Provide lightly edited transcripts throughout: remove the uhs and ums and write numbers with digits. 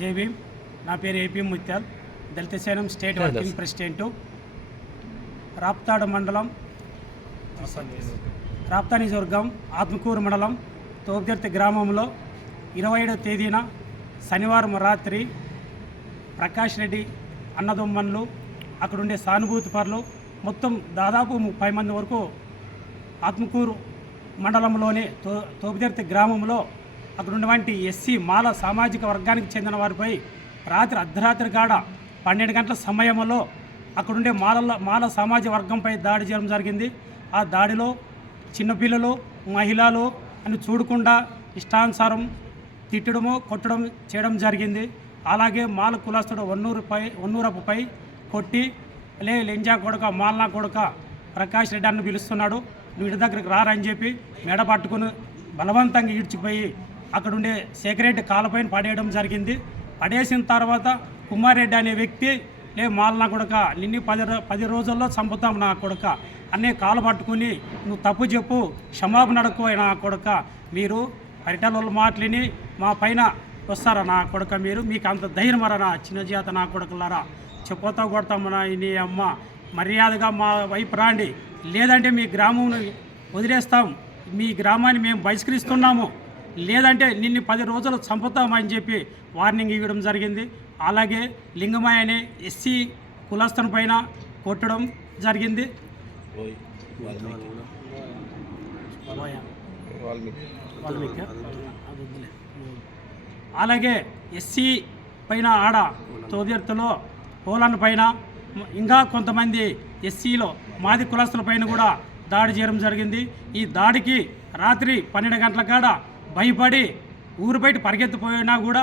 జై భీమ్. నా పేరు ఏపీ ముత్యాల్, దళిత సేనం స్టేట్ వర్కింగ్ ప్రెసిడెంటు. రాప్తాడు మండలం, రాప్తా నియోజకవర్గం, ఆత్మకూరు మండలం తోపుదర్తి గ్రామంలో 27వ తేదీన శనివారం రాత్రి ప్రకాష్ రెడ్డి అన్నదమ్ములు, అక్కడుండే సానుభూతి పరులు మొత్తం దాదాపు 30 మంది వరకు ఆత్మకూరు మండలంలోని తోపుదర్తి గ్రామంలో అక్కడ ఉన్నటువంటి ఎస్సీ మాల సామాజిక వర్గానికి చెందిన వారిపై రాత్రి అర్ధరాత్రి కాడ 12 గంటల సమయంలో అక్కడుండే మాల సామాజిక వర్గంపై దాడి చేయడం జరిగింది. ఆ దాడిలో చిన్నపిల్లలు, మహిళలు అని చూడకుండా ఇష్టానుసారం తిట్టడము, కొట్టడం చేయడం జరిగింది. అలాగే మాల కులస్తుడు వన్నూరపుపై కొట్టి లెంజా కొడక, మాలనా కొడక ప్రకాష్ రెడ్డి అన్న పిలుస్తున్నాడు, నువ్వు ఇంటి దగ్గరికి రారని చెప్పి మెడ పట్టుకుని బలవంతంగా ఈడ్చిపోయి అక్కడుండే సెక్రటరీ కాళ్ళపైన పడేయడం జరిగింది. పడేసిన తర్వాత కుమారెడ్డి అనే వ్యక్తి, మాలనా కొడక నిన్ను 10 రోజుల్లో చంపుతాం నా కొడక అనే కాలు పట్టుకుని, నువ్వు తప్పు చెప్పు, క్షమాపణ అడుక్కో నా కొడక, మీరు పరిటాల మాటలిని మా పైన వస్తారా నా కొడక, మీకు అంత ధైర్యం నా చిన్న జాత నా కొడకలారా, చెప్పోతా కొడతామన్నా నీ అమ్మ, మర్యాదగా మా వైపు రాండి, లేదంటే మీ గ్రామం వదిలేస్తాం, మీ గ్రామాన్ని మేము బహిష్కరిస్తున్నాము, లేదంటే నిన్ను 10 రోజులు చంపుతామని చెప్పి వార్నింగ్ ఇవ్వడం జరిగింది. అలాగే లింగమయ్య అనే ఎస్సీ కులస్తుని పైన కొట్టడం జరిగింది. అలాగే ఎస్సీ పైన ఆడ తోదెర్తలో పోలన్ పైన ఇంకా కొంతమంది ఎస్సీలో మాది కులస్తుల పైన కూడా దాడి చేయడం జరిగింది. ఈ దాడికి రాత్రి 12 గంటల కాడ భయపడి ఊరు బయట పరిగెత్తిపోయినా కూడా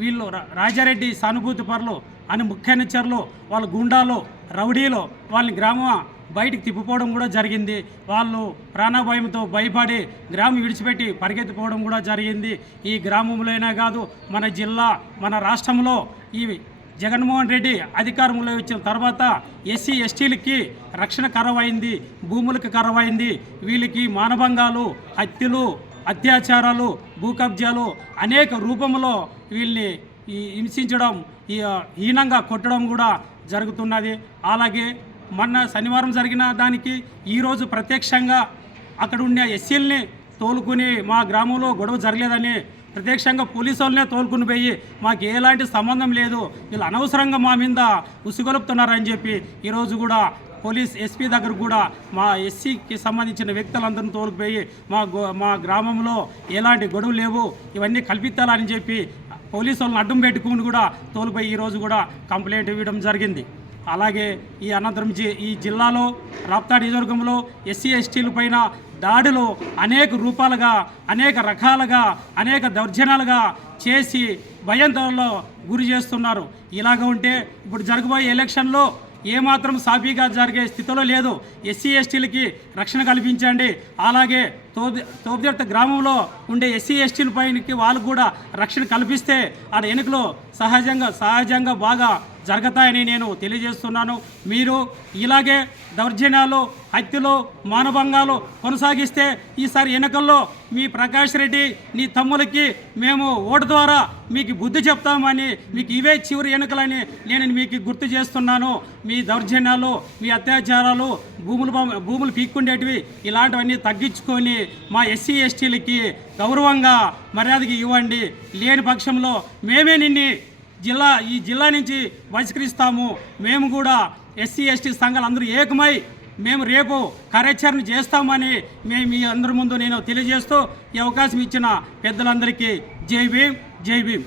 వీళ్ళు రాజారెడ్డి సానుభూతి పరులు అని ముఖ్య అనుచరులు, వాళ్ళ గుండాలు, రౌడీలు వాళ్ళని గ్రామం బయటికి తిప్పిపోవడం కూడా జరిగింది. వాళ్ళు ప్రాణభయంతో భయపడి గ్రామం విడిచిపెట్టి పరిగెత్తిపోవడం కూడా జరిగింది. ఈ గ్రామంలోనే కాదు, మన జిల్లా, మన రాష్ట్రంలో ఈ జగన్మోహన్ రెడ్డి అధికారంలో వచ్చిన తర్వాత ఎస్సీ ఎస్టీలకి రక్షణ కరవైంది, భూములకు కరవైంది. వీళ్ళకి మానభంగాలు, హత్యలు, అత్యాచారాలు, భూ కబ్జాలు అనేక రూపంలో వీళ్ళని హింసించడం, హీనంగా కొట్టడం కూడా జరుగుతున్నది. అలాగే మొన్న శనివారం జరిగిన దానికి ఈరోజు ప్రత్యక్షంగా అక్కడ ఉన్న ఎస్సీలని తోలుకుని మా గ్రామంలో గొడవ జరగలేదని ప్రత్యక్షంగా పోలీసు వాళ్ళనే తోలుకుని పోయి మాకు ఎలాంటి సంబంధం లేదు, వీళ్ళు అనవసరంగా మా మీద ఉసిగొలుపుతున్నారని చెప్పి ఈరోజు కూడా పోలీస్ ఎస్పీ దగ్గర కూడా మా ఎస్సీకి సంబంధించిన వ్యక్తులందరినీ తోలుకుపోయి మా గ్రామంలో ఎలాంటి గొడవలు లేవు, ఇవన్నీ కల్పిస్తాలని చెప్పి పోలీసు వాళ్ళని అడ్డం పెట్టుకుని కూడా తోలుపోయి ఈరోజు కూడా కంప్లైంట్ ఇవ్వడం జరిగింది. అలాగే ఈ అనంతరం ఈ జిల్లాలో రాప్తా నియోజకవర్గంలో ఎస్సీ ఎస్టీల పైన దాడులు అనేక రూపాలుగా, అనేక రకాలుగా, అనేక దౌర్జన్యాలుగా చేసి భయాందోళనలో గురి చేస్తున్నారు. ఇలాగ ఉంటే ఇప్పుడు జరగబోయే ఎలక్షన్లో ఏమాత్రం సాఫీగా జరిగే స్థితిలో లేదు. ఎస్సీ ఎస్టీలకి రక్షణ కల్పించండి. అలాగే తోపుదర్తి గ్రామంలో ఉండే ఎస్సీ ఎస్టీల పైనకి వాళ్ళకు కూడా రక్షణ కల్పిస్తే ఆ ఎన్నికలు సహజంగా బాగా జరుగుతాయని నేను తెలియజేస్తున్నాను. మీరు ఇలాగే దౌర్జన్యాలు, హత్యలు, మానభంగాలు కొనసాగిస్తే ఈసారి ఎన్నికల్లో మీ ప్రకాష్ రెడ్డి, నీ తమ్ములకి మేము ఓటు ద్వారా మీకు బుద్ధి చెప్తామని, మీకు ఇవే చివరి ఎన్నికలని నేను మీకు గుర్తు చేస్తున్నాను. మీ దౌర్జన్యాలు, మీ అత్యాచారాలు, భూములు పీక్కుండేటివి ఇలాంటివన్నీ తగ్గించుకొని మా ఎస్సీ ఎస్టీలకి గౌరవంగా మర్యాదకి ఇవ్వండి. లేని పక్షంలో మేమే ఈ జిల్లా నుంచి బహిష్కరిస్తాము. మేము కూడా ఎస్సీ ఎస్టీ సంఘాలు అందరూ ఏకమై మేము రేపు కార్యాచరణ చేస్తామని మీ అందరి ముందు నేను తెలియజేస్తూ ఈ అవకాశం ఇచ్చిన పెద్దలందరికీ జై భీమ్, జై భీమ్.